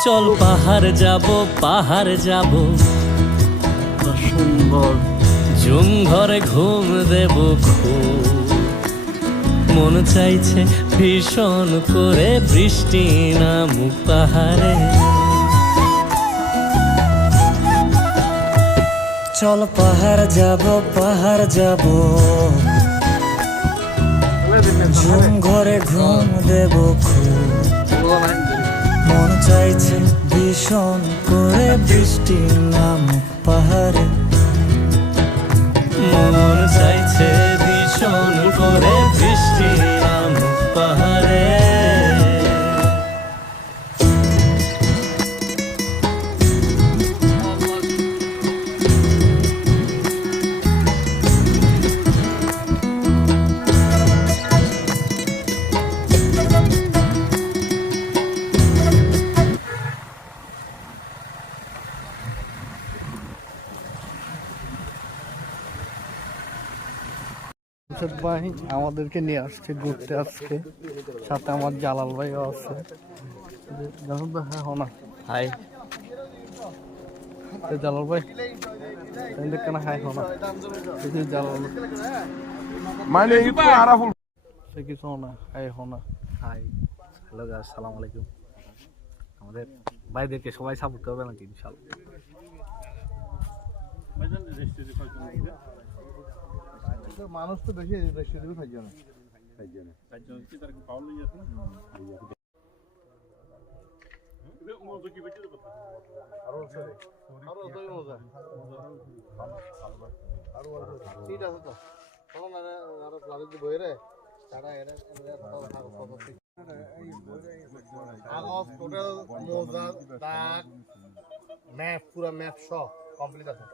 চল পাহাড় যাব সুন্দর ঝুম ঘরে ঘুম দেব খুব মন চাইছে ভীষণ করে বৃষ্টি নামুক পাহাড়ে চল পাহাড় যাব ঝুম ঘরে ঘুম দেব খুব মন চাইছে ভীষণ করে বৃষ্টি নামুক পাহাড়ে মন চাইছে ভীষণ করে বৃষ্টি নামুক পাহাড়ে ভাই আমাদেরকে নিয়ে আসছে ঘুরতে আজকে সাথে আমার জালাল ভাইও আছে জানুন ভাই হ্যাঁ না হাই জালাল ভাই কেন হাই হনা জালাল মানে আরাফুল সে কিছু না হাই হনা হাই হ্যালো গাইস আসসালামু আলাইকুম আমাদের ভাইদেরকে সবাই সাপোর্ট করবে নাকি ইনশাআল্লাহ মানুষ তো বেশি রেস্টে দিবে খাইজো না ম্যাপ পুরা ম্যাপ সহ কমপ্লিট আছে